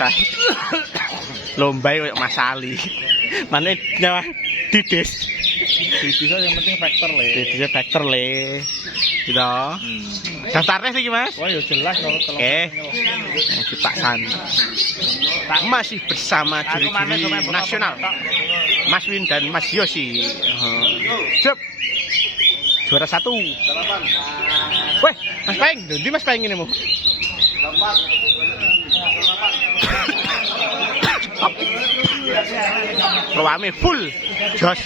saya. Lomba kayak Mas Ali. Mana nyawa didis. Bisa yang penting faktor le. Didisnya faktor le. Gitu. Daftarnya sih Mas. Wah ya jelas kalau Oke. Pak San. Masih bersama juri-juri nasional. Mas Win dan Mas Yosi. Siap. Juara 1. Weh, Mas Peng, nanti Mas Peng ini mau. Rame full, jos.